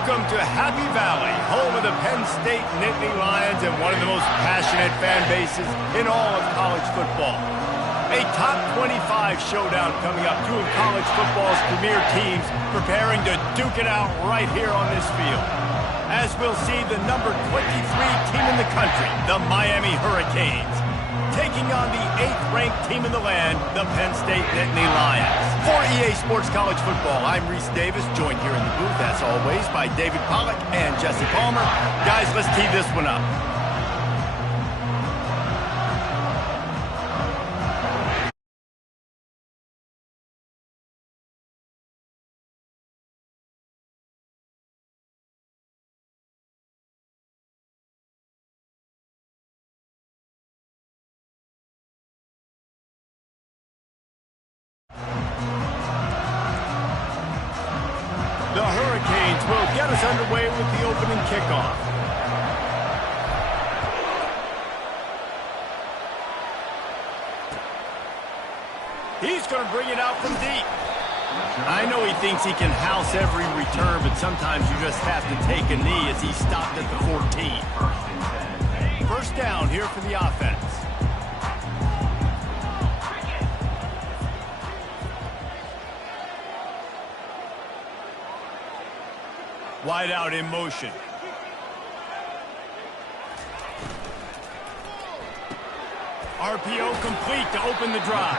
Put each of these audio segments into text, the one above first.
Welcome to Happy Valley, home of the Penn State Nittany Lions and one of the most passionate fan bases in all of college football. A top 25 showdown coming up, two of college football's premier teams preparing to duke it out right here on this field. As we'll see the number 23 team in the country, the Miami Hurricanes, taking on the 8th-ranked team in the land, the Penn State Nittany Lions. For EA Sports College Football, I'm Reese Davis, joined here in the booth, as always, by David Pollack and Jesse Palmer. Guys, let's tee this one up. The Hurricanes will get us underway with the opening kickoff. He's going to bring it out from deep. I know he thinks he can house every return, but sometimes you just have to take a knee as he stopped at the 14. First down here for the offense. Wide out in motion. RPO complete to open the drive.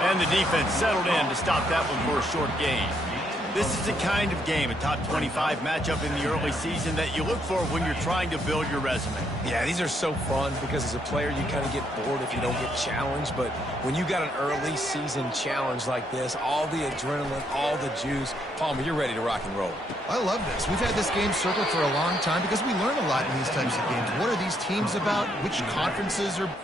And the defense settled in to stop that one for a short gain. This is the kind of game, a top 25 matchup in the early season, that you look for when you're trying to build your resume. Yeah, these are so fun because as a player, you kind of get bored if you don't get challenged. But when you got an early season challenge like this, all the adrenaline, all the juice, Palmer, you're ready to rock and roll. I love this. We've had this game circled for a long time because we learn a lot in these types of games. What are these teams about? Which conferences are...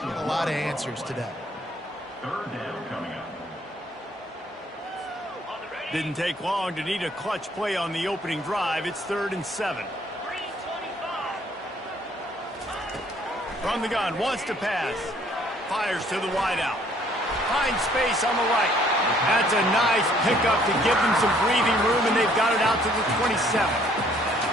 A lot of answers today. Third down coming up. Didn't take long to need a clutch play on the opening drive. It's 3rd and 7. From the gun, wants to pass. Fires to the wideout. Finds space on the right. That's a nice pickup to give them some breathing room, and they've got it out to the 27.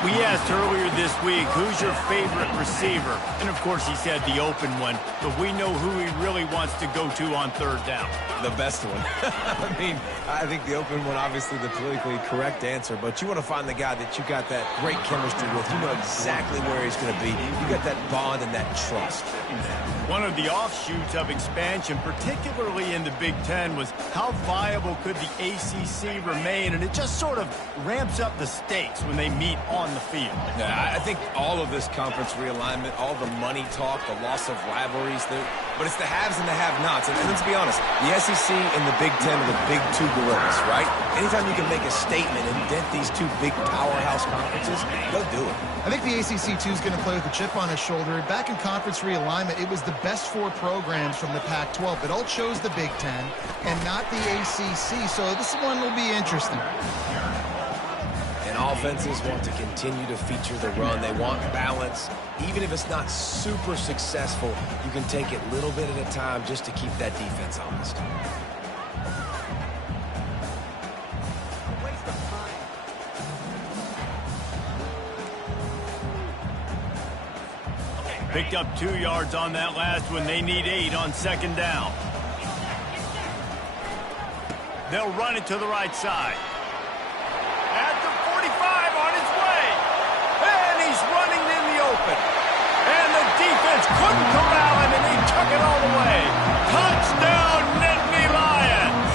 We asked earlier this week, who's your favorite receiver? And, of course, he said the open one, but we know who he really wants to go to on 3rd down. The best one. I mean, I think the open one, obviously the politically correct answer, but you want to find the guy that you got that great chemistry with. You know exactly where he's going to be. You got that bond and that trust. One of the offshoots of expansion, particularly in the Big Ten, was how viable could the ACC remain, and it just sort of ramps up the stakes when they meet on the field. Yeah, I think all of this conference realignment, all the money talk, the loss of rivalries, but it's the haves and the have-nots. And let's be honest, the SEC and the Big Ten are the big two gorillas, right? Anytime you can make a statement and dent these two big powerhouse conferences, go do it. I think the ACC, too, is going to play with a chip on his shoulder. Back in conference realignment, it was the best 4 programs from the Pac-12 that all chose the Big Ten and not the ACC, so this one will be interesting. And offenses want to continue to feature the run. They want balance. Even if it's not super successful, you can take it little bit at a time just to keep that defense honest. Picked up 2 yards on that last one. They need 8 on 2nd down. They'll run it to the right side. At the 45 on its way. And he's running in the open. And the defense couldn't corral him, and they took it all the way. Touchdown, Nittany Lions.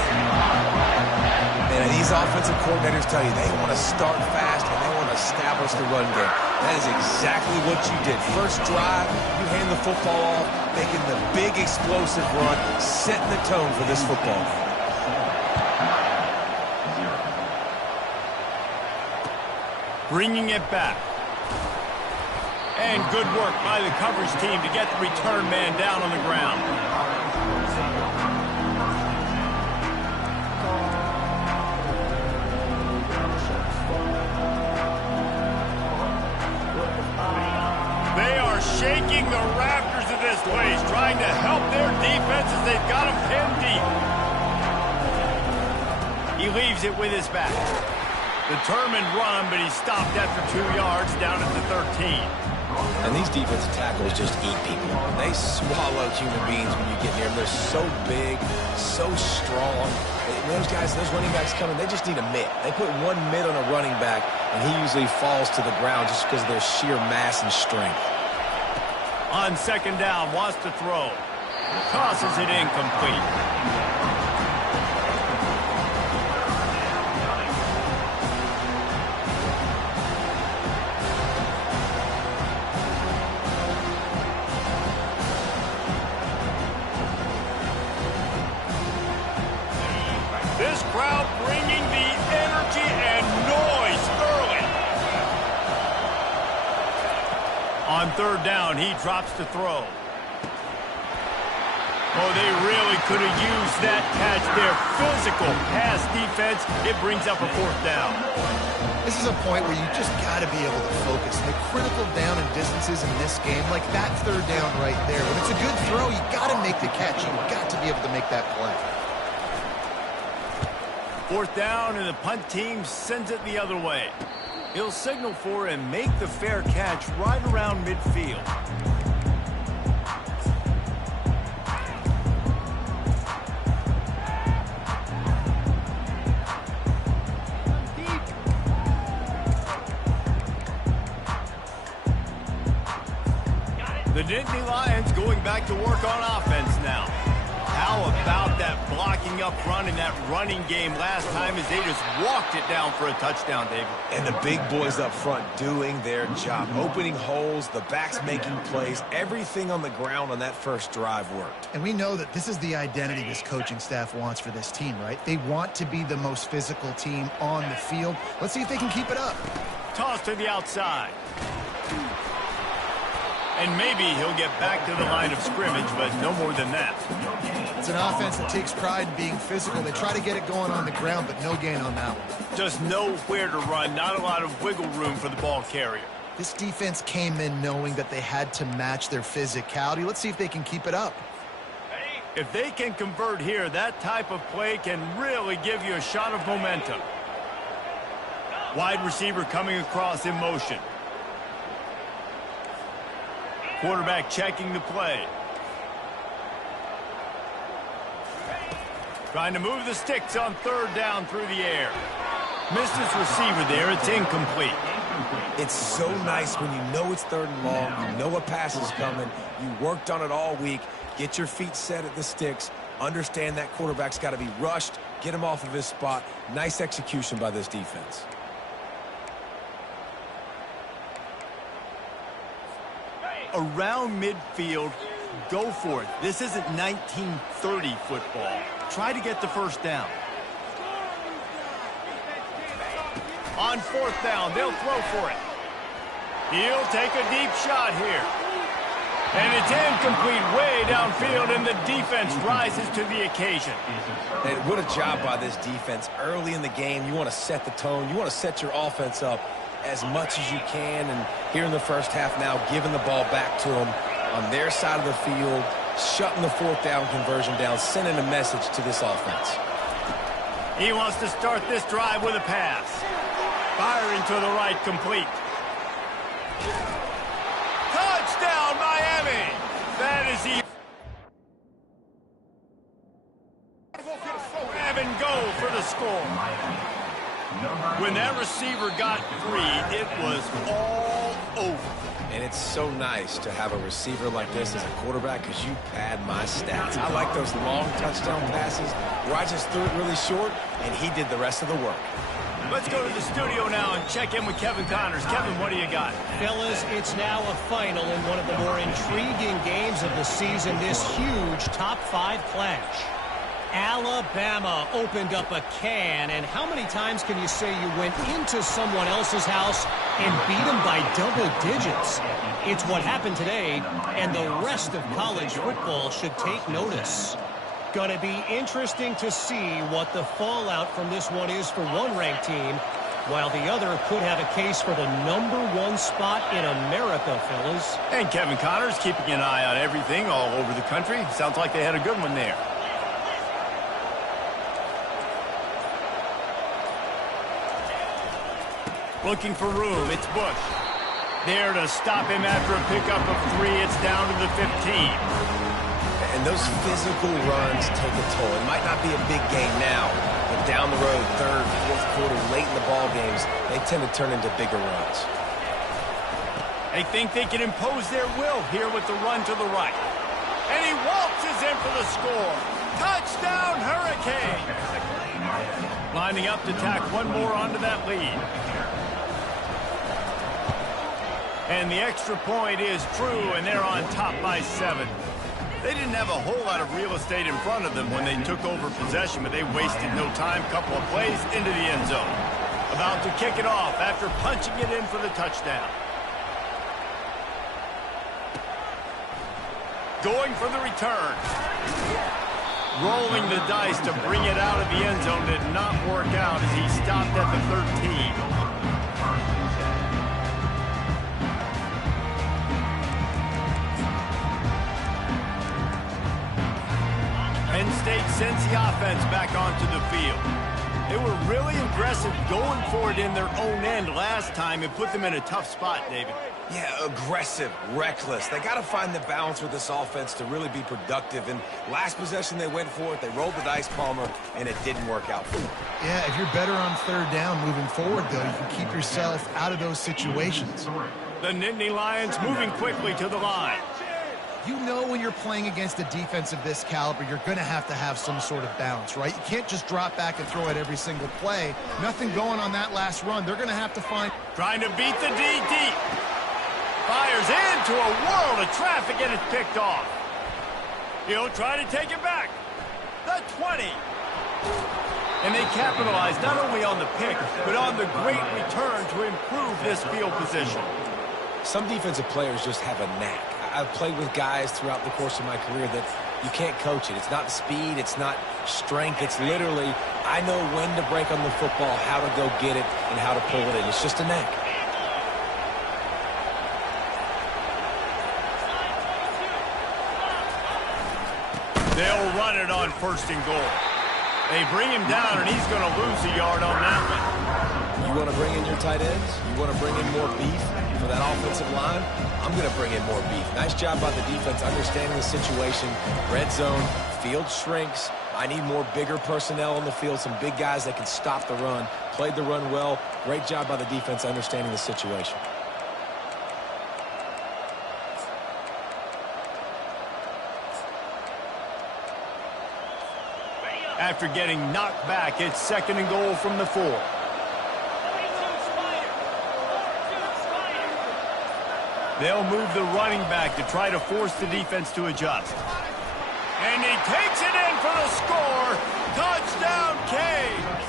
And these offensive coordinators tell you they want to start fast and they want to establish the run game. That is exactly what you did. First drive, you hand the football off, making the big explosive run, setting the tone for this football game. Bringing it back. And good work by the coverage team to get the return man down on the ground. They are shaking the rafters of this place, trying to help their defense as they've got them pinned deep. He leaves it with his back. Determined run, but he stopped after 2 yards down at the 13. And these defensive tackles just eat people. They swallow human beings when you get near them. They're so big, so strong. When those guys, those running backs coming, they just need a mitt. They put one mitt on a running back, and he usually falls to the ground just because of their sheer mass and strength. On second down, wants to throw. Tosses it incomplete. This crowd bringing the energy and noise early. On third down, he drops to throw. Oh, they really could have used that catch there. Physical pass defense. It brings up a fourth down. This is a point where you just got to be able to focus. The critical down and distances in this game, like that third down right there. When it's a good throw, you got to make the catch. You've got to be able to make that play. Fourth down, and the punt team sends it the other way. He'll signal for and make the fair catch right around midfield. The Nittany Lions going back to work on offense now. How about that blocking up front in that running game last time as they just walked it down for a touchdown, David? And the big boys up front doing their job. Opening holes, the backs making plays. Everything on the ground on that first drive worked. And we know that this is the identity this coaching staff wants for this team, right? They want to be the most physical team on the field. Let's see if they can keep it up. Toss to the outside. And maybe he'll get back to the line of scrimmage, but no more than that. It's an offense that takes pride in being physical. They try to get it going on the ground, but no gain on that one. Just nowhere to run, not a lot of wiggle room for the ball carrier. This defense came in knowing that they had to match their physicality. Let's see if they can keep it up. If they can convert here, that type of play can really give you a shot of momentum. Wide receiver coming across in motion. Quarterback checking the play. Trying to move the sticks on third down through the air. Missed his receiver there. It's incomplete. It's so nice when you know it's third and long, you know a pass is coming, you worked on it all week, get your feet set at the sticks, understand that quarterback's got to be rushed, get him off of his spot. Nice execution by this defense. Around midfield, go for it. This isn't 1930 football. Try to get the first down. On fourth down, they'll throw for it. He'll take a deep shot here. And it's incomplete way downfield, and the defense rises to the occasion. And what a job by this defense. Early in the game, you want to set the tone. You want to set your offense up as much as you can, and here in the first half now, giving the ball back to them on their side of the field, shutting the fourth down conversion down, sending a message to this offense. He wants to start this drive with a pass. Firing to the right, complete. Touchdown, Miami! That is the grab and go for the score. When that receiver got free, it was all over. And it's so nice to have a receiver like this as a quarterback because you pad my stats. I like those long touchdown passes where I just threw it really short and he did the rest of the work. Let's go to the studio now and check in with Kevin Connors. Kevin, what do you got? Fellas, it's now a final in one of the more intriguing games of the season, this huge top 5 clash. Alabama opened up a can, and how many times can you say you went into someone else's house and beat them by double digits? It's what happened today, and the rest of college football should take notice. Going to be interesting to see what the fallout from this one is for one ranked team, while the other could have a case for the #1 spot in America, fellas. And Kevin Connor's keeping an eye on everything all over the country. Sounds like they had a good one there. Looking for room, it's Bush. There to stop him after a pickup of 3. It's down to the 15. And those physical runs take a toll. It might not be a big game now, but down the road, third, fourth quarter, late in the ball games, they tend to turn into bigger runs. They think they can impose their will here with the run to the right. And he waltzes in for the score. Touchdown, Hurricane! Lining up to tack one more onto that lead. And the extra point is true, and they're on top by 7. They didn't have a whole lot of real estate in front of them when they took over possession, but they wasted no time. Couple of plays into the end zone. About to kick it off after punching it in for the touchdown. Going for the return. Rolling the dice to bring it out of the end zone did not work out as he stopped at the 13. Penn State sends the offense back onto the field. They were really aggressive going for it in their own end last time. It put them in a tough spot, David. Yeah, aggressive, reckless. They got to find the balance with this offense to really be productive. And last possession, they went for it. They rolled the dice, Palmer, and it didn't work out for them. Yeah, if you're better on third down moving forward, though, you can keep yourself out of those situations. The Nittany Lions moving quickly to the line. You know when you're playing against a defense of this caliber, you're going to have some sort of balance, right? You can't just drop back and throw it every single play. Nothing going on that last run. They're going to have to find... Trying to beat the D deep. Fires into a world of traffic, and it's picked off. He'll try to take it back. The 20. And they capitalized not only on the pick, but on the great return to improve this field position. Some defensive players just have a knack. I've played with guys throughout the course of my career that you can't coach it. It's not speed, it's not strength. It's literally, I know when to break on the football, how to go get it, and how to pull it in. It's just a knack. They'll run it on 1st and goal. They bring him down, and he's going to lose a yard on that one. You want to bring in your tight ends? You want to bring in more beef for that offensive line? I'm going to bring in more beef. Nice job by the defense understanding the situation. Red zone, field shrinks. I need more bigger personnel on the field, some big guys that can stop the run. Played the run well. Great job by the defense understanding the situation. After getting knocked back, it's 2nd and goal from the 4. They'll move the running back to try to force the defense to adjust. And he takes it in for the score. Touchdown, Canes.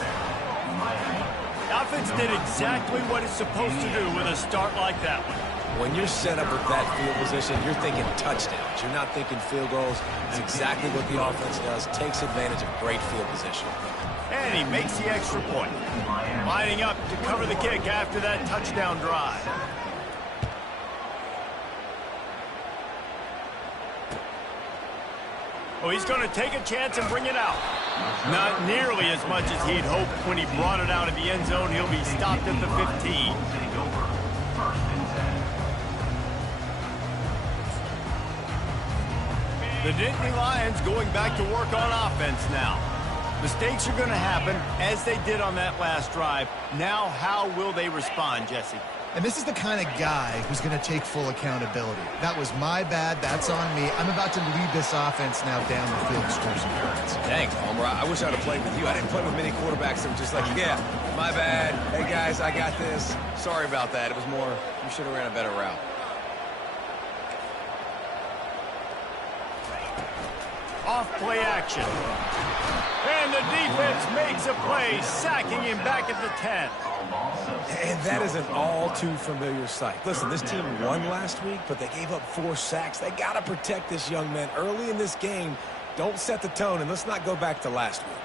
The offense did exactly what it's supposed to do with a start like that one. When you're set up with that field position, you're thinking touchdowns. You're not thinking field goals. It's exactly what the offense does. Takes advantage of great field position. And he makes the extra point. Lining up to cover the kick after that touchdown drive. Oh, he's going to take a chance and bring it out. Not nearly as much as he'd hoped when he brought it out of the end zone. He'll be stopped at the 15. The Nittany Lions going back to work on offense now. Mistakes are going to happen, as they did on that last drive. Now, how will they respond, Jesse? And this is the kind of guy who's going to take full accountability. That was my bad. That's on me. I'm about to lead this offense now down the field to score some points. Dang, Palmer, I wish I'd have played with you. I didn't play with many quarterbacks that were just like, yeah, my bad. Hey, guys, I got this. Sorry about that. It was more, you should have ran a better route. Off play action. And the defense makes a play, sacking him back at the 10. And that is an all-too-familiar sight. Listen, this team won last week, but they gave up 4 sacks. They got to protect this young man early in this game. Don't set the tone, and let's not go back to last week.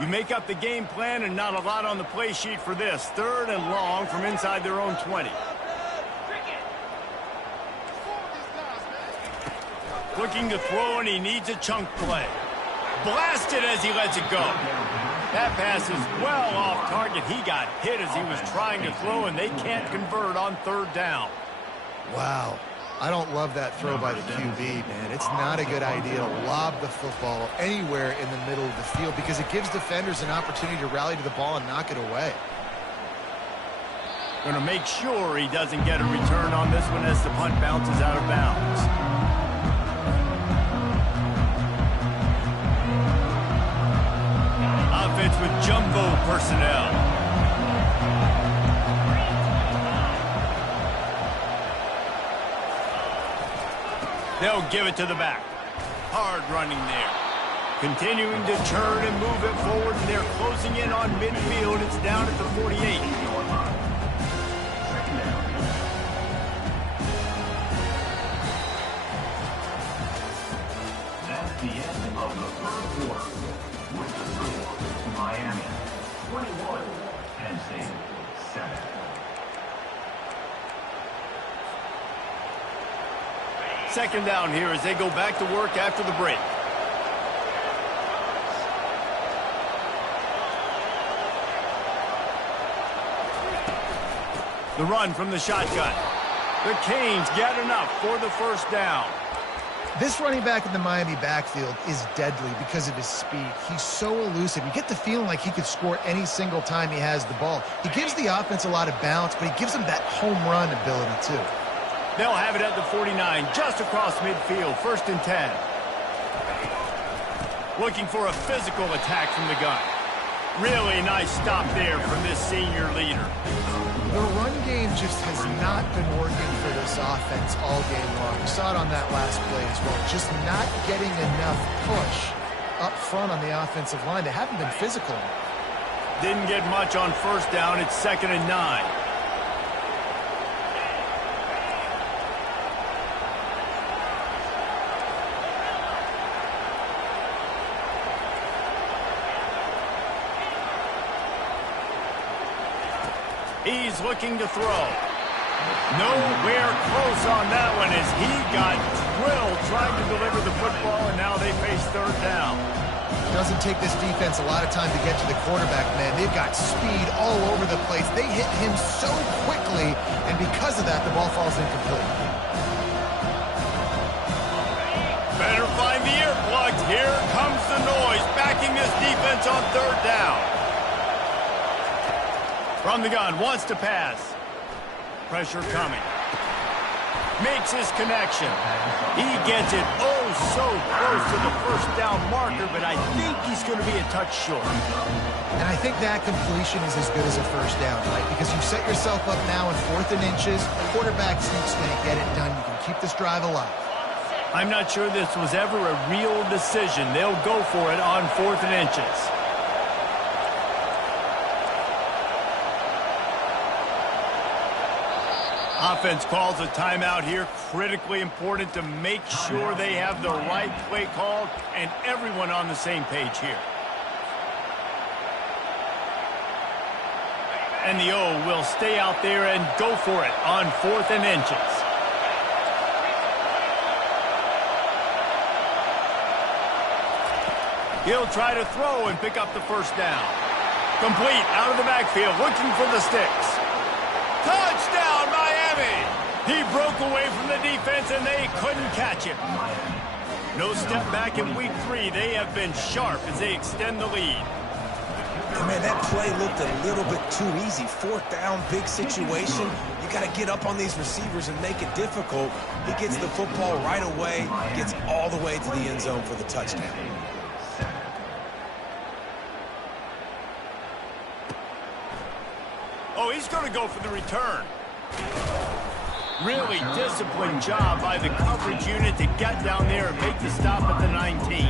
You make up the game plan and not a lot on the play sheet for this. 3rd and long from inside their own 20. Looking to throw, and he needs a chunk play. Blasted as he lets it go. That pass is well off target. He got hit as he was trying to throw, and they can't convert on 3rd down. Wow. I don't love that throw by the QB, man. It's not a good idea to lob the football anywhere in the middle of the field because it gives defenders an opportunity to rally to the ball and knock it away. Going to make sure he doesn't get a return on this one as the punt bounces out of bounds. Offense with jumbo personnel. They'll give it to the back. Hard running there. Continuing to turn and move it forward, and they're closing in on midfield. It's down at the 48. That's the end of the 3rd quarter. With the score, Miami 21, Penn State 7. Second down here as they go back to work after the break. The run from the shotgun. The Canes get enough for the 1st down. This running back in the Miami backfield is deadly because of his speed. He's so elusive. You get the feeling like he could score any single time he has the ball. He gives the offense a lot of balance, but he gives them that home run ability too. They'll have it at the 49, just across midfield, 1st and 10. Looking for a physical attack from the gun. Really nice stop there from this senior leader. The run game just has not been working for this offense all game long. We saw it on that last play as well. Just not getting enough push up front on the offensive line. They haven't been physical. Didn't get much on 1st down. It's 2nd and 9. He's looking to throw. Nowhere close on that one as he got drilled trying to deliver the football, and now they face 3rd down. It doesn't take this defense a lot of time to get to the quarterback, man. They've got speed all over the place. They hit him so quickly, and because of that, the ball falls incomplete. Better find the earplugs. Here comes the noise, backing this defense on 3rd down. From the gun, wants to pass. Pressure coming. Makes his connection. He gets it oh so close to the 1st down marker, but I think he's going to be a touch short. And I think that completion is as good as a 1st down, right? Because you set yourself up now in 4th and inches. Quarterback sneaks going to get it done. You can keep this drive alive. I'm not sure this was ever a real decision. They'll go for it on 4th and inches. Offense calls a timeout here. Critically important to make sure they have the right play called and everyone on the same page here. And the O will stay out there and go for it on 4th and inches. He'll try to throw and pick up the 1st down. Complete out of the backfield, looking for the sticks. Touchdown, Miami! He broke away from the defense, and they couldn't catch him. No step back in week 3. They have been sharp as they extend the lead. And man, that play looked a little bit too easy. 4th down, big situation. You got to get up on these receivers and make it difficult. He gets the football right away, gets all the way to the end zone for the touchdown. Oh, he's going to go for the return. Really disciplined job by the coverage unit to get down there and make the stop at the 19.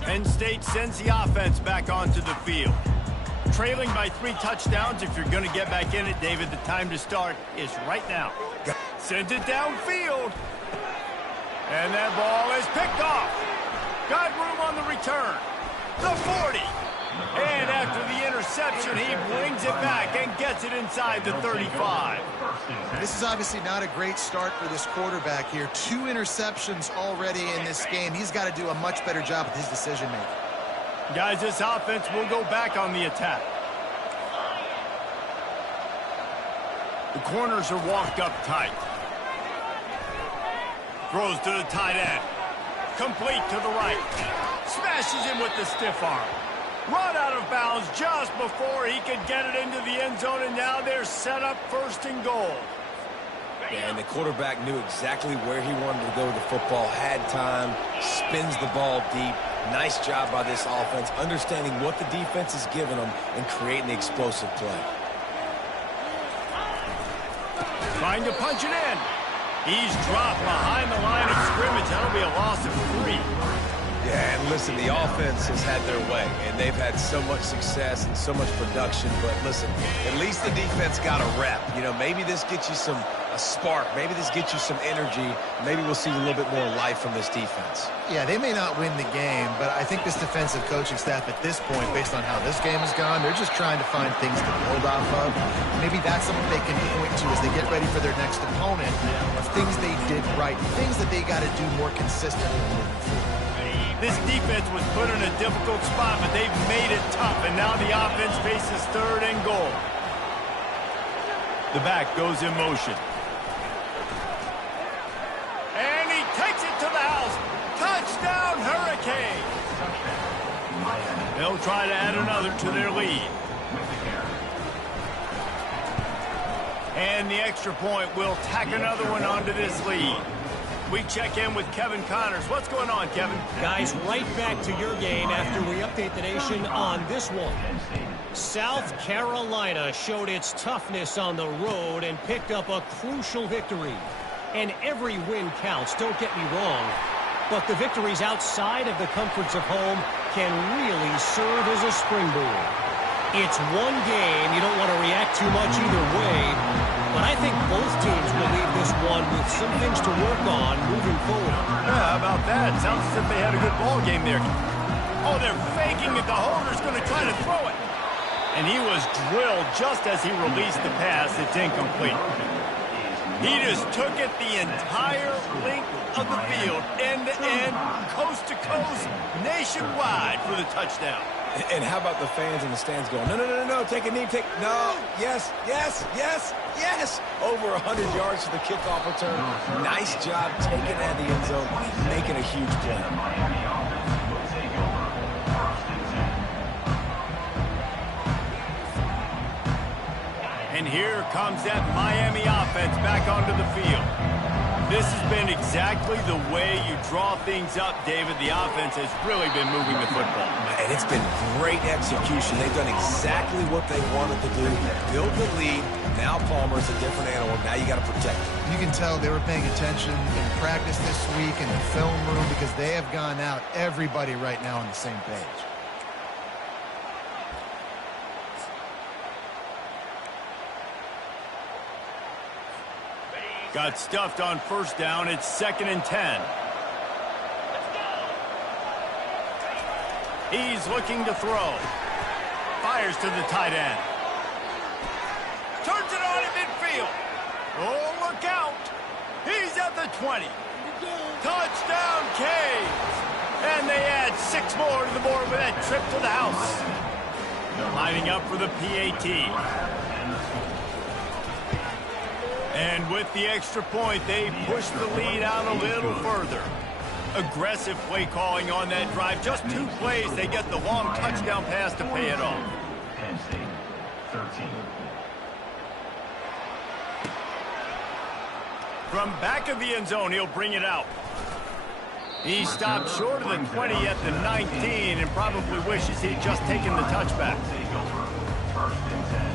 Penn State sends the offense back onto the field. Trailing by 3 touchdowns. If you're going to get back in it, David, the time to start is right now. Sends it downfield. And that ball is picked off. Got room on the return. The 40. And after the interception, he brings it back and gets it inside the 35. This is obviously not a great start for this quarterback here. 2 interceptions already in this game. He's got to do a much better job with his decision-making. Guys, this offense will go back on the attack. The corners are walked up tight. Throws to the tight end. Complete to the right. Smashes him with the stiff arm. Run out of bounds just before he could get it into the end zone, and now they're set up 1st and goal. And the quarterback knew exactly where he wanted to go with the football, had time, spins the ball deep. Nice job by this offense, understanding what the defense is giving them and creating the explosive play. Trying to punch it in. He's dropped behind the line of scrimmage. That'll be a loss of 3. Yeah, and listen, the offense has had their way, and they've had so much success and so much production. But listen, at least the defense got a rep. You know, maybe this gets you a spark. Maybe this gets you some energy. Maybe we'll see a little bit more life from this defense. Yeah, they may not win the game, but I think this defensive coaching staff at this point, based on how this game has gone, they're just trying to find things to build off of. Maybe that's something they can point to as they get ready for their next opponent, of things they did right, things that they got to do more consistently moving forward. This defense was put in a difficult spot, but they've made it tough, and now the offense faces 3rd and goal. The back goes in motion. And he takes it to the house. Touchdown, Hurricane! They'll try to add another to their lead. And the extra point will tack another one onto this lead. We check in with Kevin Connors. What's going on, Kevin? Guys, right back to your game after we update the nation on this one. South Carolina showed its toughness on the road and picked up a crucial victory. And every win counts, don't get me wrong. But the victories outside of the comforts of home can really serve as a springboard. It's one game. You don't want to react too much either way. But I think both teams will leave this one with some things to work on moving forward. Yeah, how about that? Sounds as if they had a good ball game there. Oh, they're faking it. The holder's going to try to throw it. And he was drilled just as he released the pass. It's incomplete. He just took it the entire length of the field, end to end, coast to coast, nationwide for the touchdown. And how about the fans in the stands going, no, no, no, no, no, take a knee, no, yes, yes, yes, yes. Over 100 yards for the kickoff return. Nice job taking it out of the end zone, making a huge play. And here comes that Miami offense back onto the field. This has been exactly the way you draw things up, David. The offense has really been moving the football. And it's been great execution. They've done exactly what they wanted to do. Build the lead. Now Palmer's a different animal. Now you got to protect him. You can tell they were paying attention in practice this week in the film room because they have gone out, everybody right now on the same page. Got stuffed on first down. It's 2nd and 10. He's looking to throw. Fires to the tight end. Turns it on in midfield. Oh, look out. He's at the 20. Touchdown, Canes. And they add 6 more to the board with that trip to the house. Lining up for the PAT. And with the extra point, they push the lead out a little further. Aggressive play calling on that drive. Just 2 plays, they get the long touchdown pass to pay it off. Penn State, 13. From back of the end zone, he'll bring it out. He stopped short of the 20 at the 19 and probably wishes he'd just taken the touchback. First and 10.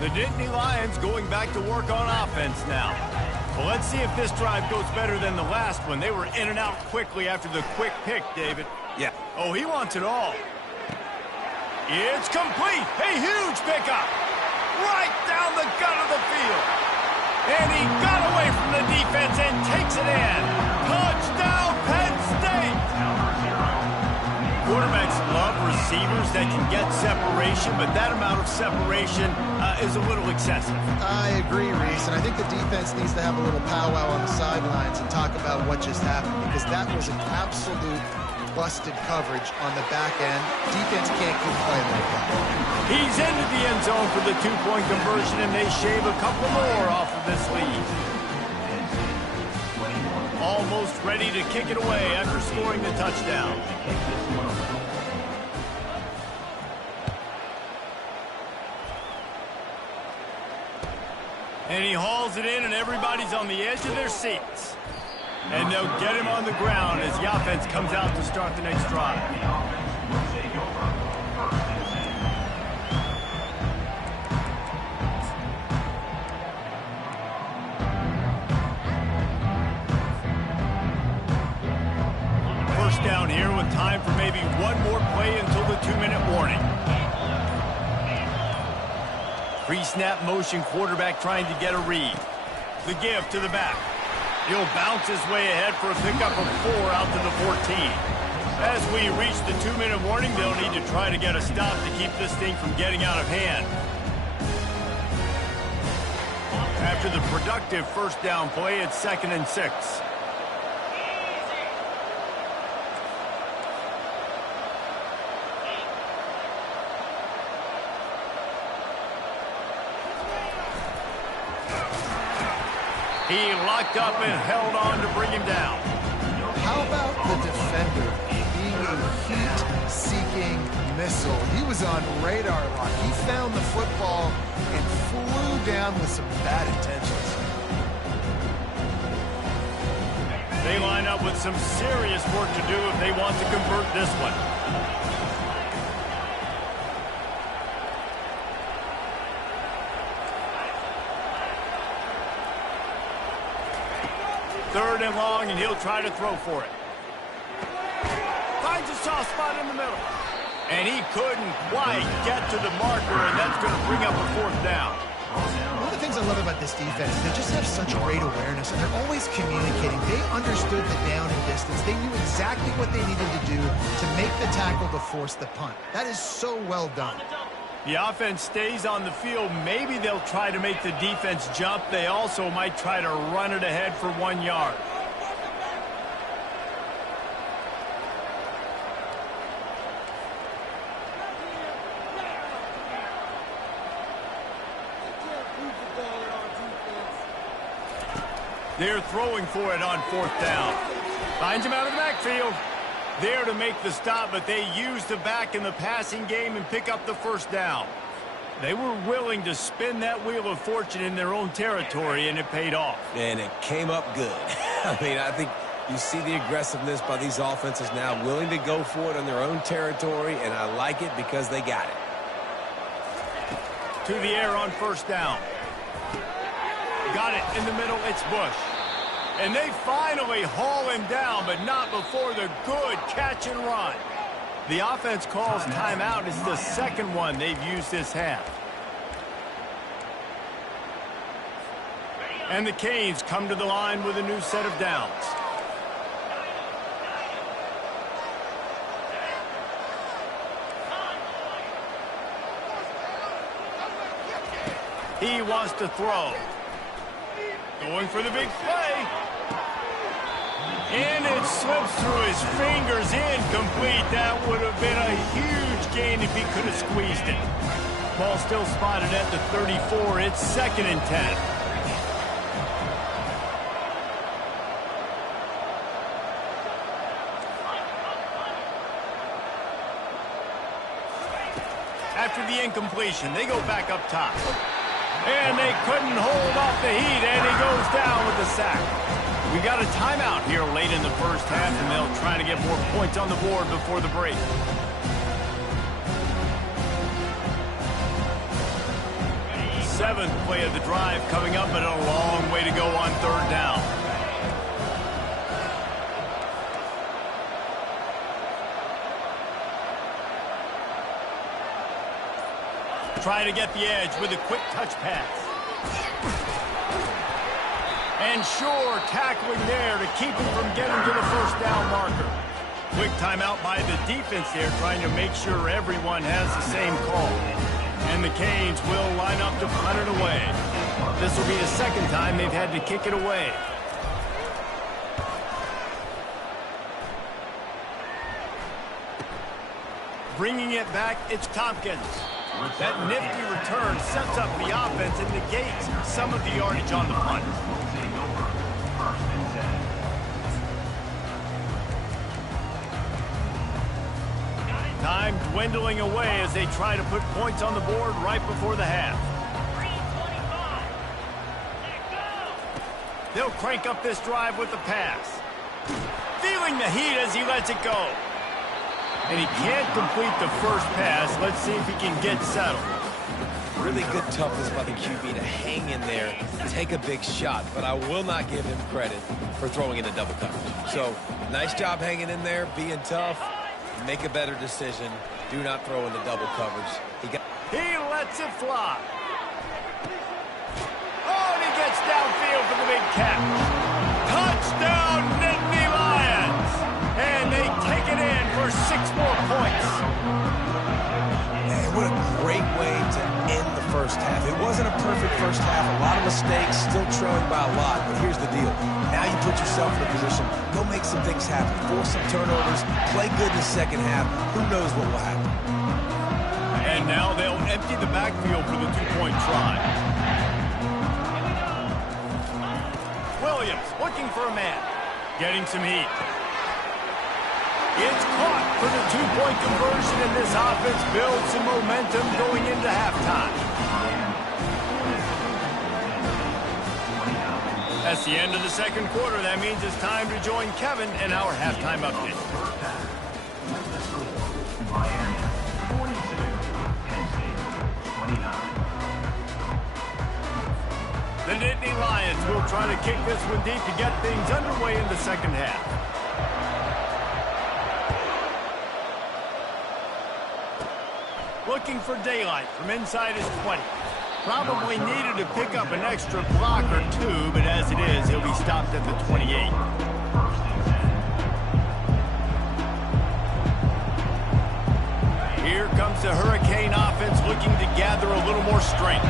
The Nittany Lions going back to work on offense now. Well, let's see if this drive goes better than the last one. They were in and out quickly after the quick pick, David. Yeah. Oh, he wants it all. It's complete. A huge pickup. Right down the gut of the field. And he got away from the defense and takes it in. Touchdown, Penn State. Quarterbacks love receivers that can get separation, but that amount of separation is a little excessive. I agree, Reese, and I think the defense needs to have a little powwow on the sidelines and talk about what just happened, because that was an absolute busted coverage on the back end. Defense can't keep playing like that. He's into the end zone for the two-point conversion, and they shave a couple more off of this lead. Almost ready to kick it away after scoring the touchdown. And he hauls it in, and everybody's on the edge of their seats. And they'll get him on the ground as the offense comes out to start the next drive. First down here with time for maybe one more play until the 2-minute warning. Pre-snap motion quarterback trying to get a read. The give to the back. He'll bounce his way ahead for a pickup of 4 out to the 14. As we reach the 2-minute warning, they'll need to try to get a stop to keep this thing from getting out of hand. After the productive first down play, it's 2nd and 6. He locked up and held on to bring him down. How about the defender being a heat-seeking missile? He was on radar lock. He found the football and flew down with some bad intentions. They line up with some serious work to do if they want to convert this one. Third and long, and he'll try to throw for it. Finds a soft spot in the middle. And he couldn't quite get to the marker, and that's going to bring up a 4th down. One of the things I love about this defense is they just have such great awareness, and they're always communicating. They understood the down and distance. They knew exactly what they needed to do to make the tackle to force the punt. That is so well done. The offense stays on the field. Maybe they'll try to make the defense jump. They also might try to run it ahead for 1 yard. They're throwing for it on 4th down. Finds him out of the backfield. There to make the stop, but they used the back in the passing game and pick up the 1st down. They were willing to spin that wheel of fortune in their own territory, and it paid off. And it came up good. I mean, I think you see the aggressiveness by these offenses now, willing to go for it on their own territory, and I like it because they got it. To the air on 1st down. Got it in the middle. It's Bush. And they finally haul him down, but not before the good catch and run. The offense calls timeout. It's the 2nd one they've used this half. And the Canes come to the line with a new set of downs. He wants to throw. Going for the big play. And it slips through his fingers, incomplete. That would have been a huge gain if he could have squeezed it. Ball still spotted at the 34. It's 2nd and 10. After the incompletion, they go back up top. And they couldn't hold off the heat, and he goes down with the sack. We got a timeout here late in the first half, and they'll try to get more points on the board before the break. Seventh play of the drive coming up, but a long way to go on third down. Trying to get the edge with a quick touch pass. And sure, tackling there to keep him from getting to the first down marker. Quick timeout by the defense here, trying to make sure everyone has the same call. And the Canes will line up to punt it away. This will be the second time they've had to kick it away. Bringing it back, it's Tompkins. That nifty return sets up the offense and negates some of the yardage on the punt. Time dwindling away as they try to put points on the board right before the half. They'll crank up this drive with the pass. Feeling the heat as he lets it go. And he can't complete the first pass. Let's see if he can get settled. Really good toughness by the QB to hang in there, take a big shot, but I will not give him credit for throwing into double coverage. So, nice job hanging in there, being tough, make a better decision. Do not throw into double coverage. He lets it fly. Oh, and he gets downfield for the big catch. Touchdown, Nittany Lions! And they take it in for 6 more points. Man, what a great way to end the first half. It wasn't a perfect first half. A lot of mistakes, still trailing by a lot. But here's the deal. Now you put yourself in a position, go make some things happen. Force some turnovers, play good in the second half. Who knows what will happen? And now they'll empty the backfield for the 2-point try. Williams looking for a man. Getting some heat. It's caught for the 2-point conversion, and this offense builds some momentum going into halftime. That's the end of the second quarter. That means it's time to join Kevin in our halftime update. The Nittany Lions will try to kick this one deep to get things underway in the second half. Looking for daylight from inside his 20. Probably needed to pick up an extra block or 2, but as it is, he'll be stopped at the 28. Here comes the Hurricane offense looking to gather a little more strength.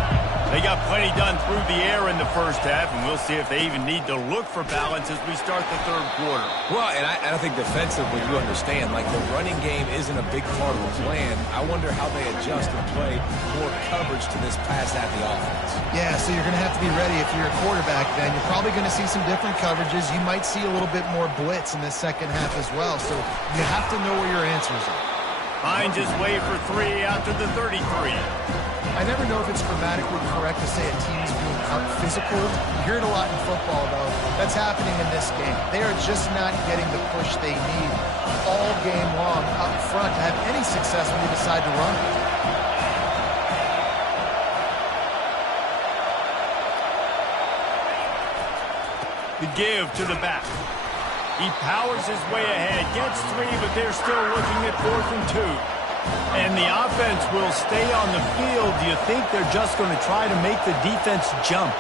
They got plenty done through the air in the first half, and we'll see if they even need to look for balance as we start the third quarter. Well, and I think defensively, you understand, like the running game isn't a big part of the plan. I wonder how they adjust and play more coverage to this pass-happy offense. Yeah, so you're going to have to be ready if you're a quarterback then. You're probably going to see some different coverages. You might see a little bit more blitz in the second half as well, so you have to know where your answers are. Hines is way for 3 out to the 33. I never know if it's grammatically correct to say a team is being out-physical. You hear it a lot in football, though. That's happening in this game. They are just not getting the push they need all game long up front to have any success when they decide to run. The give to the back. He powers his way ahead, gets 3, but they're still looking at 4th and 2. And the offense will stay on the field. Do you think they're just going to try to make the defense jump?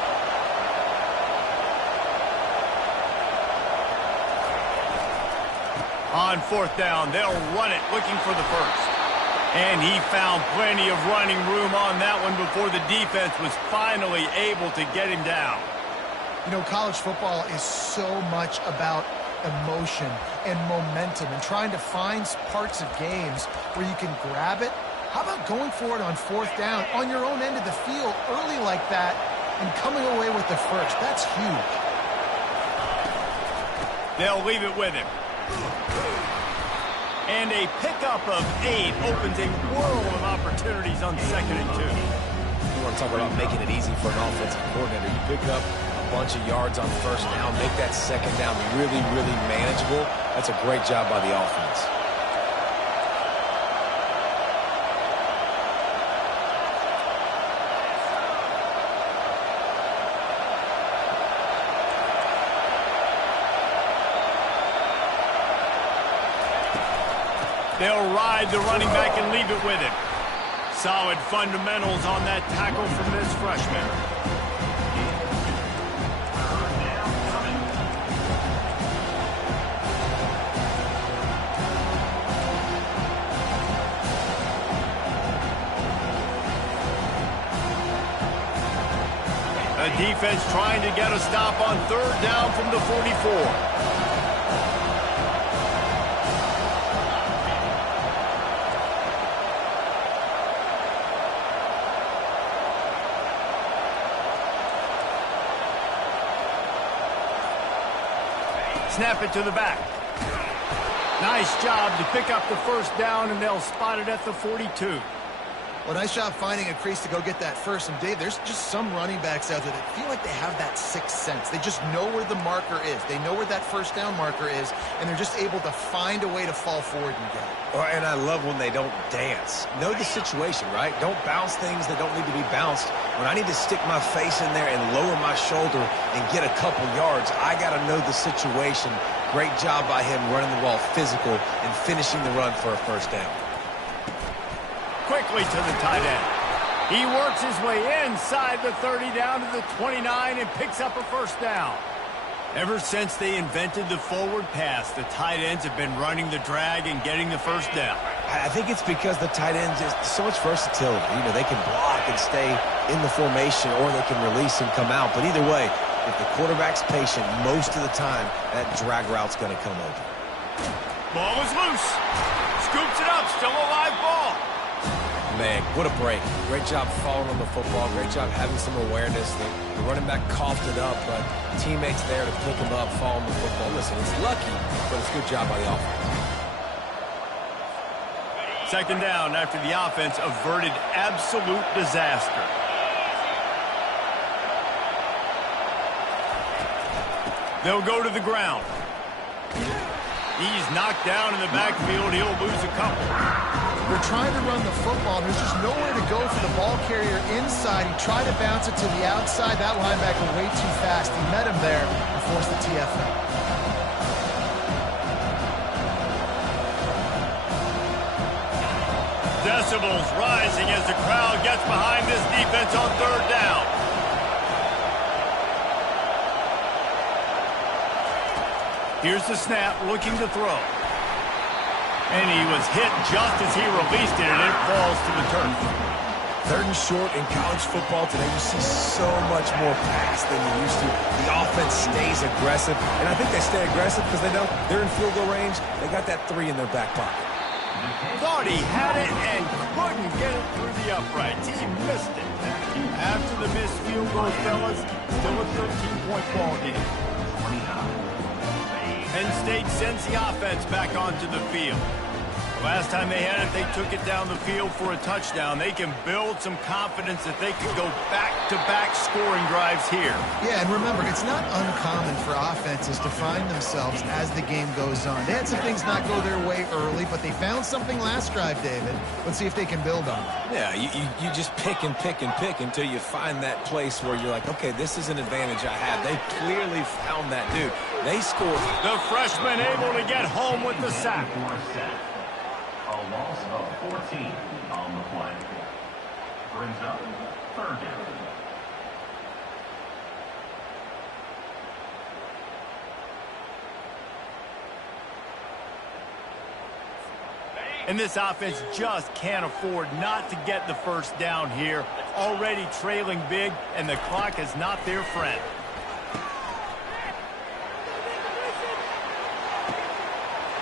On 4th down, they'll run it, looking for the first. And he found plenty of running room on that one before the defense was finally able to get him down. You know, college football is so much about emotion and momentum and trying to find parts of games where you can grab it. How about going for it on 4th down on your own end of the field early like that and coming away with the first? That's huge. They'll leave it with him. And a pickup of 8 opens a world of opportunities on 2nd and 2. You want to talk about making it easy for an offensive coordinator. You pick up a bunch of yards on 1st down, make that 2nd down really, really manageable. That's a great job by the offense. They'll ride the running back and leave it with him. Solid fundamentals on that tackle from this freshman. The defense trying to get a stop on 3rd down from the 44. Snap it to the back. Nice job to pick up the 1st down, and they'll spot it at the 42. Well, nice job finding a crease to go get that first. And, Dave, there's just some running backs out there that feel like they have that 6th sense. They just know where the marker is. They know where that 1st down marker is, and they're just able to find a way to fall forward and get it. And I love when they don't dance. Know the situation, right? Don't bounce things that don't need to be bounced. When I need to stick my face in there and lower my shoulder and get a couple yards, I got to know the situation. Great job by him running the ball physical and finishing the run for a 1st down. Quickly to the tight end. He works his way inside the 30 down to the 29 and picks up a 1st down. Ever since they invented the forward pass, the tight ends have been running the drag and getting the 1st down. I think it's because the tight ends is so much versatility. You know, they can block and stay in the formation, or they can release and come out. But either way, if the quarterback's patient most of the time, that drag route's going to come over. Ball is loose. Scoops it up. Still a live ball. Man, what a break. Great job following on the football. Great job having some awareness. The running back coughed it up, but teammates there to pick him up, follow the football. Listen, it's lucky, but it's a good job by the offense. 2nd down after the offense averted absolute disaster. They'll go to the ground. He's knocked down in the backfield. He'll lose a couple. They're trying to run the football. There's just nowhere to go for the ball carrier inside. He tried to bounce it to the outside. That linebacker way too fast. He met him there and forced the TFL. Decibels rising as the crowd gets behind this defense on 3rd down. Here's the snap, looking to throw. And he was hit just as he released it, and it falls to the turf. 3rd and short in college football today, you see so much more pass than you used to. The offense stays aggressive, and I think they stay aggressive because they know they're in field goal range. They got that 3 in their back pocket. Thought he had it and couldn't get it through the uprights. He missed it. After the missed field goal, fellas, still a 13-point ball game. Penn State sends the offense back onto the field. Last time they had it, they took it down the field for a touchdown. They can build some confidence that they can go back-to-back scoring drives here. Yeah, and remember, it's not uncommon for offenses to find themselves as the game goes on. They had some things not go their way early, but they found something last drive, David. Let's see if they can build on it. Yeah, you just pick and pick and pick until you find that place where you're like, okay, this is an advantage I have. They clearly found that, dude. They scored. The freshman able to get home with the sack. A loss of 14 on the play. Brings up 3rd down. And this offense just can't afford not to get the 1st down here. Already trailing big, and the clock is not their friend.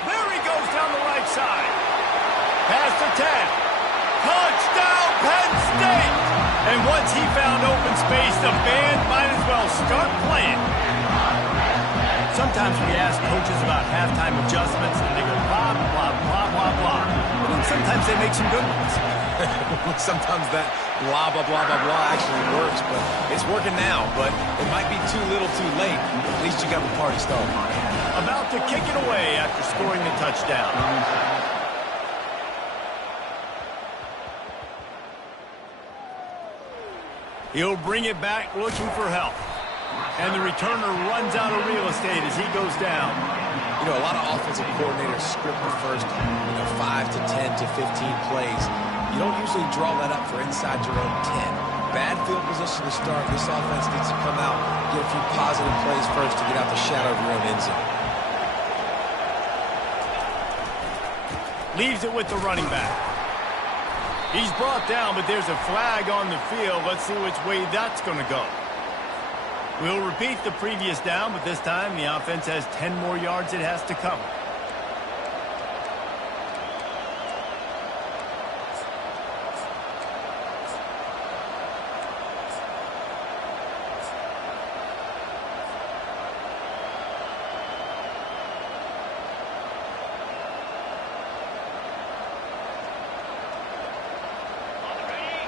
There he goes down the right side. Pass to 10. Touchdown, Penn State! And once he found open space, the band might as well start playing. Sometimes we ask coaches about halftime adjustments, and they go blah, blah, blah, blah, blah. But then sometimes they make some good ones. Sometimes that blah, blah, blah, blah, blah actually works, but it's working now. But it might be too little too late. At least you got the party started. About to kick it away after scoring the touchdown. He'll bring it back looking for help. And the returner runs out of real estate as he goes down. You know, a lot of offensive coordinators script the first 5 to 10 to 15 plays. You don't usually draw that up for inside your own 10. Bad field position to start. This offense needs to come out, get a few positive plays first to get out the shadow of your own end zone. Leaves it with the running back. He's brought down, but there's a flag on the field. Let's see which way that's going to go. We'll repeat the previous down, but this time the offense has 10 more yards it has to cover.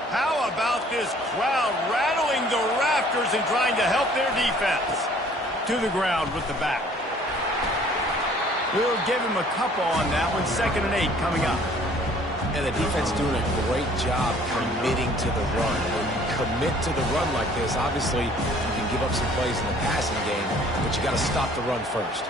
How about this crowd rattling the rafters and trying to help their defense? To the ground with the back. We'll give him a couple on that one. 2nd and 8 coming up. And the defense doing a great job committing to the run. When you commit to the run like this, obviously you can give up some plays in the passing game, but you got to stop the run first.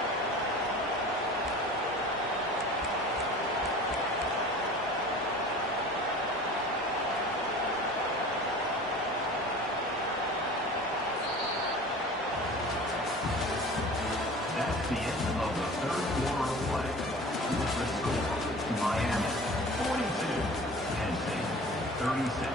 That's the end of the third quarter of play. The score, Miami 42, Penn State 36.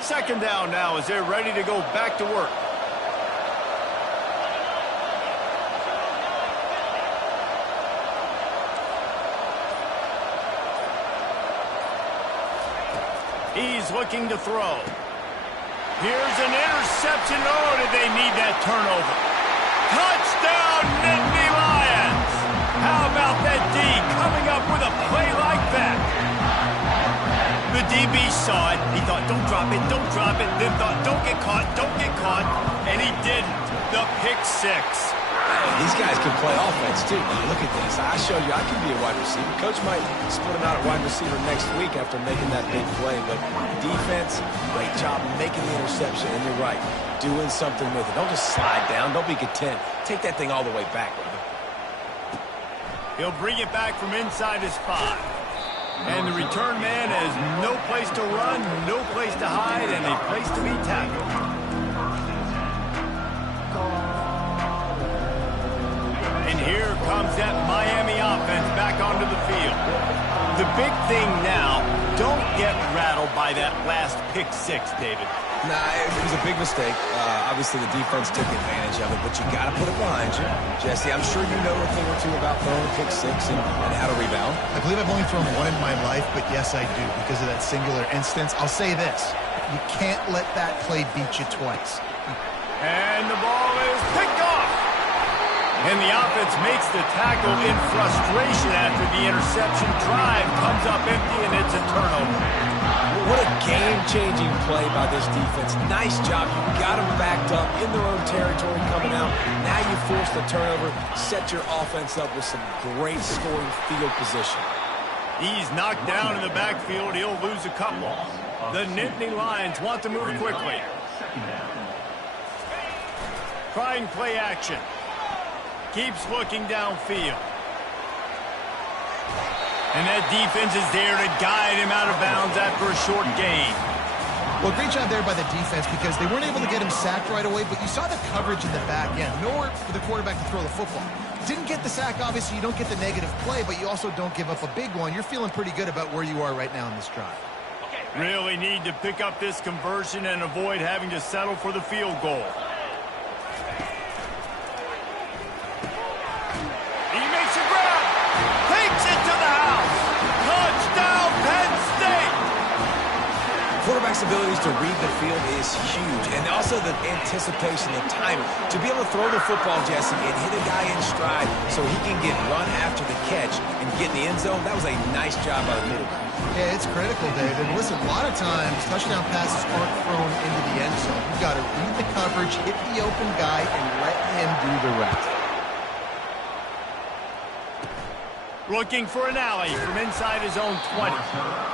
Second down now as they're ready to go back to work. He's looking to throw. Here's an interception. Oh, did they need that turnover? Touchdown, Nittany Lions! How about that D coming up with a play like that? The DB saw it. He thought, don't drop it, then thought, don't get caught, and he didn't. The pick six. These guys can play offense, too. Now, look at this. I showed you I can be a wide receiver. Coach might split him out at wide receiver next week after making that big play. But defense, great job making the interception. And you're right, doing something with it. Don't just slide down. Don't be content. Take that thing all the way back, brother. He'll bring it back from inside his 5. And the return man has no place to run, no place to hide, and a place to be tackled. And here comes that Miami offense back onto the field. The big thing now, don't get rattled by that last pick six, David. Nah, it was a big mistake. Obviously, the defense took advantage of it, but you got to put it behind you. Jesse, I'm sure you know a thing or two about throwing a pick six and how to rebound. I believe I've only thrown one in my life, but yes, I do, because of that singular instance. I'll say this. You can't let that play beat you twice. And the ball is picked off. And the offense makes the tackle in frustration after the interception. Drive comes up empty, and it's a turnover. What a game-changing play by this defense. Nice job. You got them backed up in their own territory coming out. Now you force the turnover, set your offense up with some great scoring field position. He's knocked down in the backfield. He'll lose a couple. The Nittany Lions want to move quickly. Trying play action. Keeps looking downfield. And that defense is there to guide him out of bounds after a short gain. Well, great job there by the defense because they weren't able to get him sacked right away, but you saw the coverage in the back end. Nowhere for the quarterback to throw the football. Didn't get the sack, obviously. You don't get the negative play, but you also don't give up a big one. You're feeling pretty good about where you are right now in this drive. Really need to pick up this conversion and avoid having to settle for the field goal. He makes a grab. Takes it to the house. Touchdown, Penn State. quarterback's abilities to read the field is huge. And also the anticipation, the timing. To be able to throw the football, Jesse, and hit a guy in stride so he can get run after the catch and get in the end zone, that was a nice job by the middle guy. Yeah, it's critical, David. Listen, a lot of times touchdown passes aren't thrown into the end zone. You've got to read the coverage, hit the open guy, and let him do the rest. Looking for an alley from inside his own 20.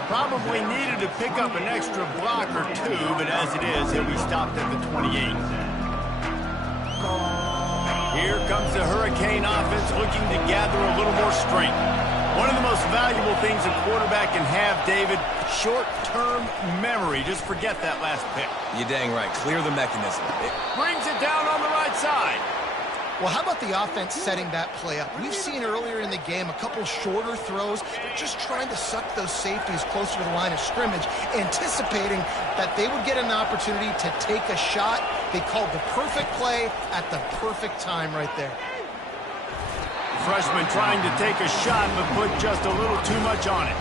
Probably needed to pick up an extra block or two, but as it is, he'll be stopped at the 28. Here comes the Hurricane offense looking to gather a little more strength. One of the most valuable things a quarterback can have, David, short-term memory. Just forget that last pick. You're dang right. Clear the mechanism. Brings it down on the right side. Well, how about the offense setting that play up? We've seen earlier in the game a couple shorter throws. They're just trying to suck those safeties closer to the line of scrimmage, anticipating that they would get an opportunity to take a shot. They called the perfect play at the perfect time right there. The freshman trying to take a shot, but put just a little too much on it.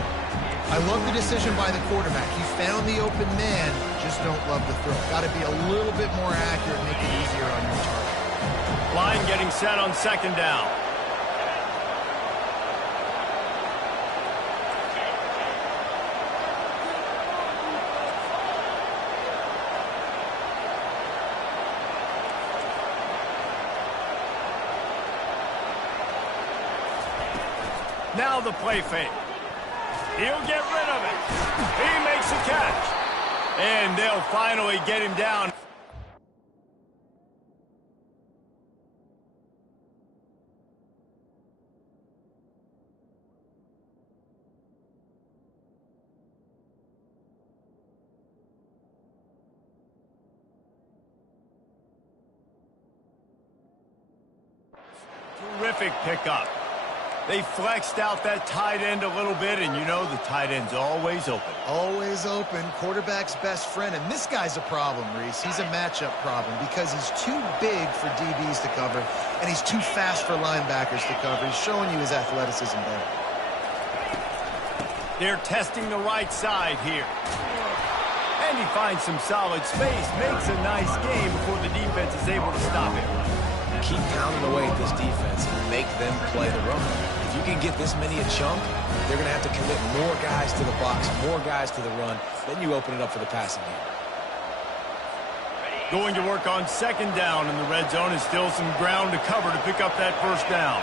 I love the decision by the quarterback. He found the open man, just don't love the throw. Got to be a little bit more accurate, make it easier on your target. Line getting set on second down. Now the play fake. He'll get rid of it. He makes a catch. And they'll finally get him down. Terrific pickup. They flexed out that tight end a little bit, and you know the tight end's always open. Always open, quarterback's best friend. And this guy's a problem, Reese. He's a matchup problem because he's too big for DBs to cover, and he's too fast for linebackers to cover. He's showing you his athleticism there. They're testing the right side here. And he finds some solid space, makes a nice game before the defense is able to stop him. Keep pounding away at this defense and make them play the run. If you can get this many a chunk, they're going to have to commit more guys to the box, more guys to the run. Then you open it up for the passing game. Going to work on second down in the red zone is still some ground to cover to pick up that first down.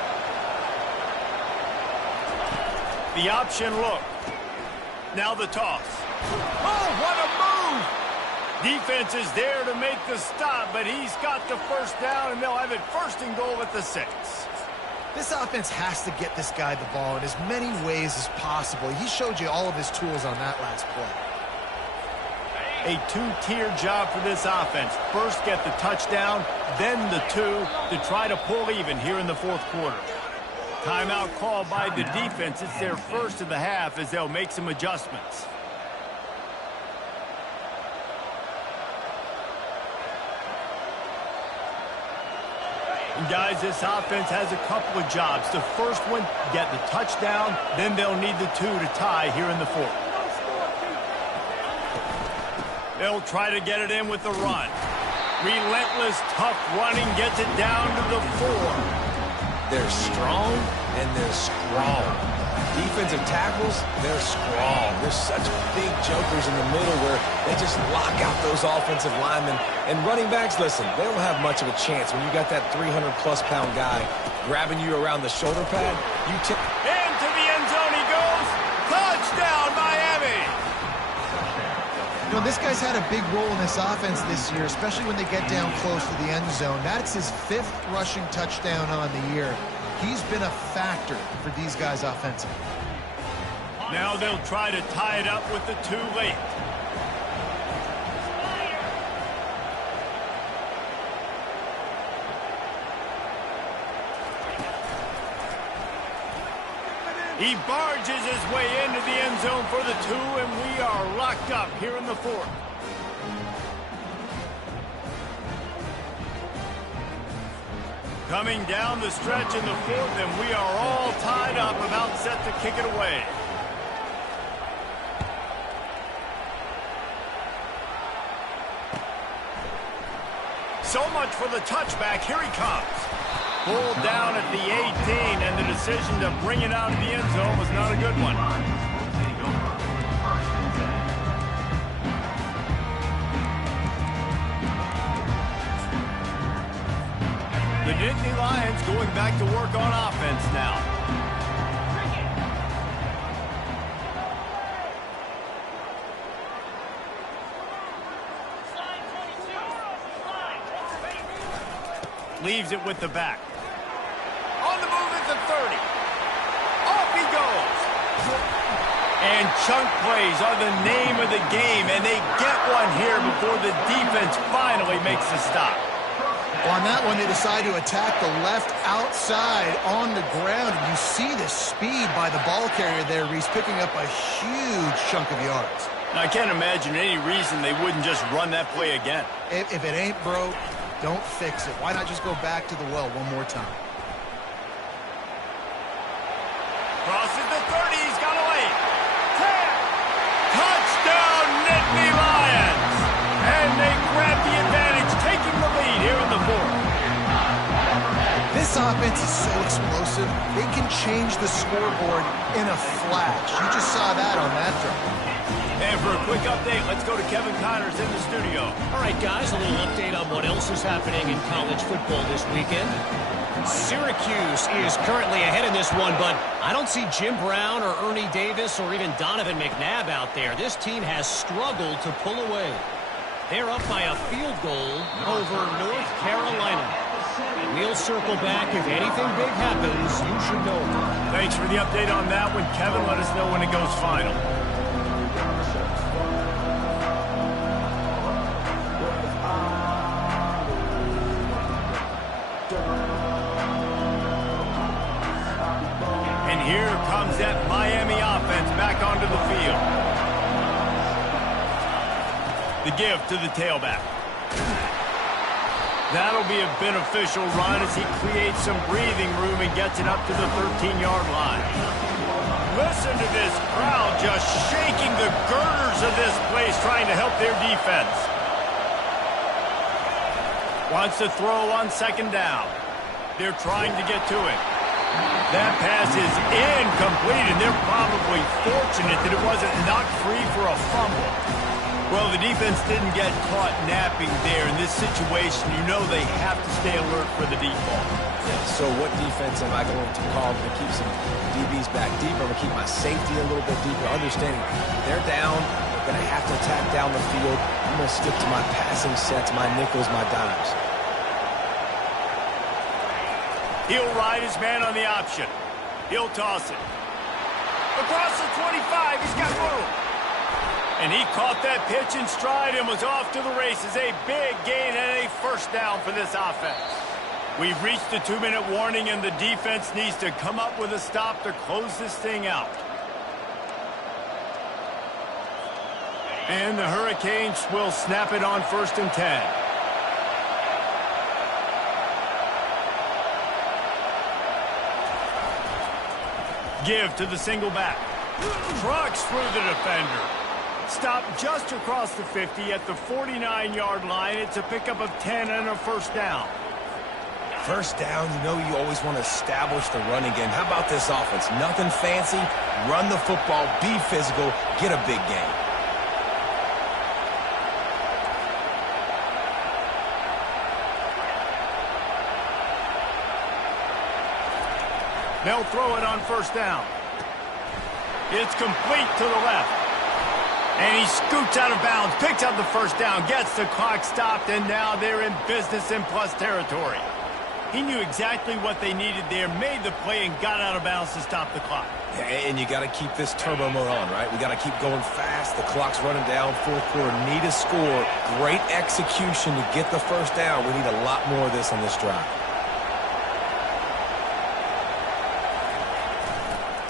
The option look. Now the toss. Oh, what a move! Defense is there to make the stop, but he's got the first down, and they'll have it first and goal at the 6. This offense has to get this guy the ball in as many ways as possible. He showed you all of his tools on that last play. A two-tier job for this offense. First get the touchdown, then the 2 to try to pull even here in the fourth quarter. Timeout called by the defense. It's their first of the half as they'll make some adjustments. And guys, this offense has a couple of jobs. The first one, get the touchdown, then they'll need the 2 to tie here in the fourth. They'll try to get it in with the run. Relentless, tough running gets it down to the 4. They're strong and they're strong. Defensive tackles, they're strong. They're such big jokers in the middle where they just lock out those offensive linemen. And running backs, listen, they don't have much of a chance when you got that 300-plus-pound guy grabbing you around the shoulder pad. Into the end zone he goes. Touchdown, Miami! You know, this guy's had a big role in this offense this year, especially when they get down close to the end zone. That's his 5th rushing touchdown on the year. He's been a factor for these guys offensively. Now they'll try to tie it up with the 2 late. He barges his way into the end zone for the 2, and we are locked up here in the 4th. Coming down the stretch in the 4th, and we are all tied up, about set to kick it away. So much for the touchback. Here he comes. Pulled down at the 18, and the decision to bring it out of the end zone was not a good one. The Nittany Lions going back to work on offense now. Leaves it with the back. On the move at the 30. Off he goes. And chunk plays are the name of the game, and they get one here before the defense finally makes the stop. Well, on that one, they decide to attack the left outside on the ground, and you see the speed by the ball carrier there. He's picking up a huge chunk of yards. I can't imagine any reason they wouldn't just run that play again. If it ain't broke, don't fix it. Why not just go back to the well one more time? Crosses the 30. He's got a lane. 10. Touchdown, Nittany Lions. And they grab the advantage, taking the lead here in the fourth. This offense is so explosive, they can change the scoreboard in a flash. You just saw that on that drive. And for a quick update, let's go to Kevin Connors in the studio. All right, guys, a little update on what else is happening in college football this weekend. Syracuse is currently ahead in this one, but I don't see Jim Brown or Ernie Davis or even Donovan McNabb out there. This team has struggled to pull away. They're up by a field goal over North Carolina. We'll circle back. If anything big happens, you should know. Thanks for the update on that one, Kevin. Let us know when it goes final. And here comes that Miami offense back onto the field. The give to the tailback. That'll be a beneficial run as he creates some breathing room and gets it up to the 13-yard line. Listen to this crowd just shaking the girders of this place, trying to help their defense. Wants to throw on second down. They're trying to get to it. That pass is incomplete, and they're probably fortunate that it wasn't knocked free for a fumble. Well, the defense didn't get caught napping there. In this situation, you know they have to stay alert for the deep ball. Yeah, so what defense am I going to call? I'm going to keep some DBs back deeper. I'm going to keep my safety a little bit deeper. Understanding they're down. They're going to have to attack down the field. I'm going to stick to my passing sets, my nickels, my dimes. He'll ride his man on the option. He'll toss it. Across the 25, he's got room. And he caught that pitch in stride and was off to the races. A big gain and a first down for this offense. We've reached the 2-minute warning, and the defense needs to come up with a stop to close this thing out. And the Hurricanes will snap it on 1st and 10. Give to the single back. Trucks through the defender. Stopped just across the 50 at the 49-yard line. It's a pickup of 10 and a first down. First down, you know you always want to establish the running game. How about this offense? Nothing fancy. Run the football, be physical, get a big gain. They'll throw it on first down. It's complete to the left. And he scoots out of bounds, picks up the first down, gets the clock stopped, and now they're in business in plus territory. He knew exactly what they needed there, made the play, and got out of bounds to stop the clock. Yeah, and you got to keep this turbo mode on, right? We got to keep going fast. The clock's running down, fourth quarter. Need a score. Great execution to get the first down. We need a lot more of this on this drive.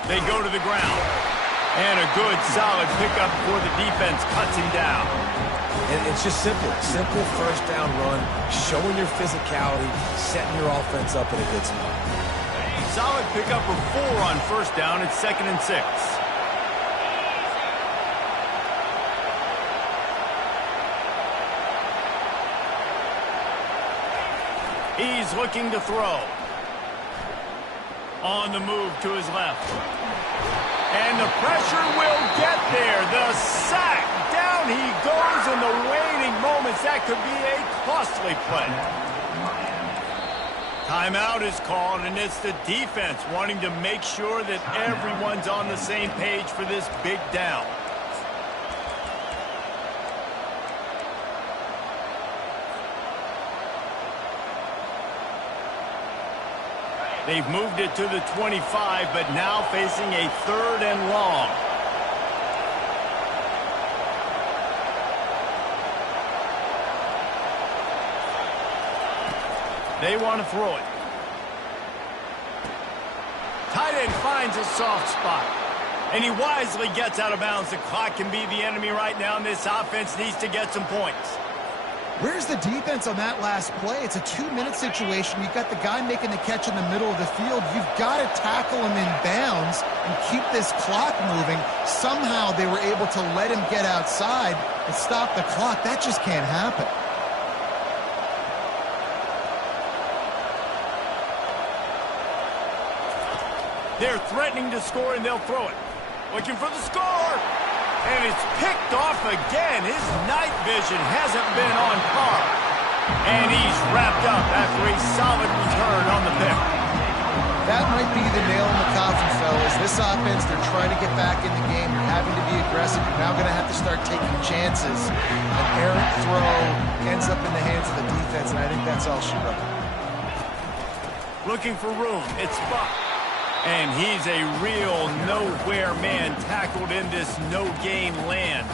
They go to the ground. And a good, solid pickup before the defense cuts him down. And it's just simple. Simple first down run, showing your physicality, setting your offense up in a good spot. Solid pickup of 4 on first down. It's 2nd and 6. He's looking to throw. On the move to his left. And the pressure will get there. The sack. Down he goes in the waning moments. That could be a costly play. Timeout is called, and it's the defense wanting to make sure that everyone's on the same page for this big down. They've moved it to the 25, but now facing a 3rd and long. They want to throw it. Tight end finds a soft spot. And he wisely gets out of bounds. The clock can be the enemy right now, and this offense needs to get some points. Where's the defense on that last play? It's a 2-minute situation. You've got the guy making the catch in the middle of the field. You've got to tackle him in bounds and keep this clock moving. Somehow they were able to let him get outside and stop the clock. That just can't happen. They're threatening to score, and they'll throw it. Looking for the score. And it's picked off again. His night vision hasn't been on par. And he's wrapped up after a solid return on the pick. That might be the nail in the coffin, fellas. This offense, they're trying to get back in the game. You're having to be aggressive. You're now going to have to start taking chances. An errant throw ends up in the hands of the defense, and I think that's all she wrote. Looking for room. It's Buck. And he's a real nowhere man tackled in this no-game land.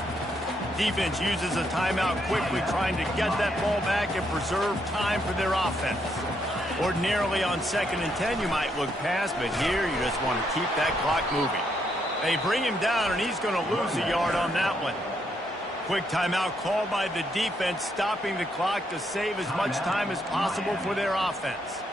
Defense uses a timeout quickly, trying to get that ball back and preserve time for their offense. Ordinarily on 2nd and 10, you might look past, but here you just want to keep that clock moving. They bring him down, and he's going to lose a yard on that one. Quick timeout called by the defense, stopping the clock to save as much time as possible for their offense.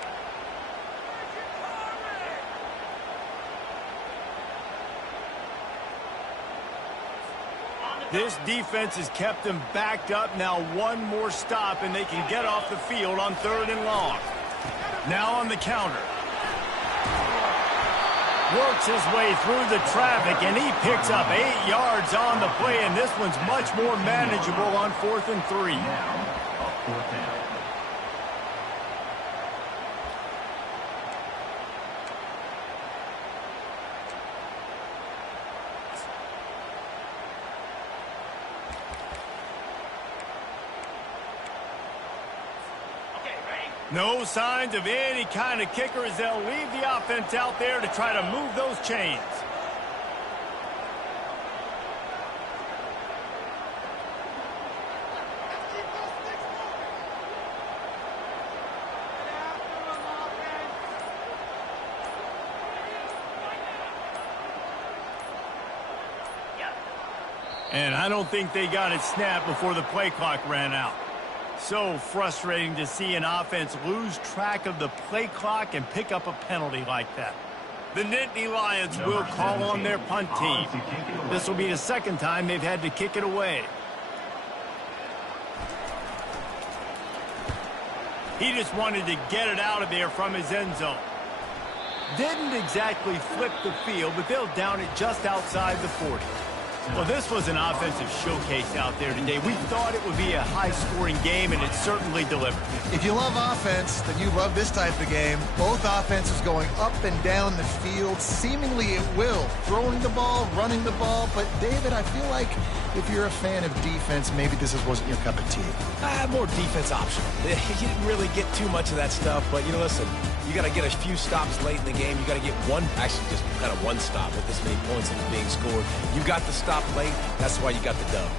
This defense has kept them backed up. Now one more stop, and they can get off the field on 3rd and long. Now on the counter. Works his way through the traffic, and he picks up 8 yards on the play, and this one's much more manageable on 4th and 3. No signs of any kind of kicker as they'll leave the offense out there to try to move those chains. And I don't think they got it snapped before the play clock ran out. So frustrating to see an offense lose track of the play clock and pick up a penalty like that. The Nittany Lions will call on their punt team. This will be the 2nd time they've had to kick it away. He just wanted to get it out of there from his end zone. Didn't exactly flip the field, but they'll down it just outside the 40. Well, this was an offensive showcase out there today. We thought it would be a high-scoring game, and it certainly delivered. If you love offense, then you love this type of game. Both offenses going up and down the field, seemingly at will. Throwing the ball, running the ball. But, David, I feel like if you're a fan of defense, maybe this wasn't your cup of tea. More defense optional. You didn't really get too much of that stuff, but, listen, you got to get a few stops late in the game. You got to get actually just kind of one stop with this many points that are being scored. You got the stop late. That's why you got the dub.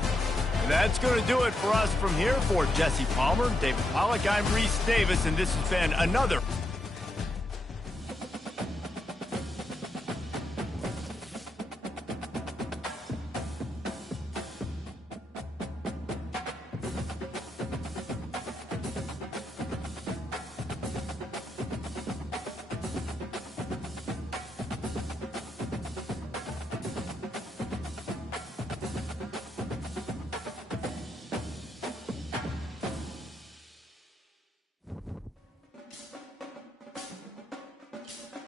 That's going to do it for us from here. For Jesse Palmer, David Pollack, I'm Reese Davis, and this has been another